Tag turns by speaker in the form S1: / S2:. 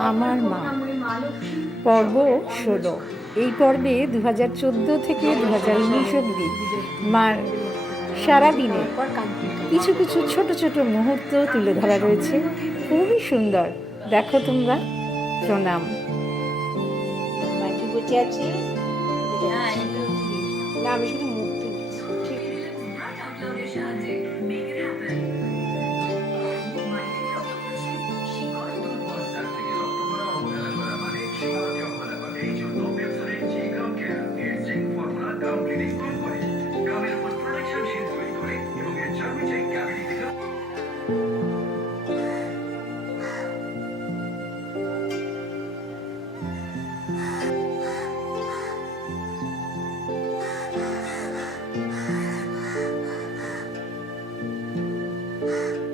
S1: আমার মা। পর্ব ষোলো। এই পর্বে দু হাজার চোদ্দ থেকে দু হাজার উনিশ অব্দি মার সারাদিনে কিছু কিছু ছোট ছোট মুহূর্ত তুলে ধরা রয়েছে। খুবই সুন্দর। দেখো তোমরা। প্রণাম।
S2: আমি শুধু Thank you.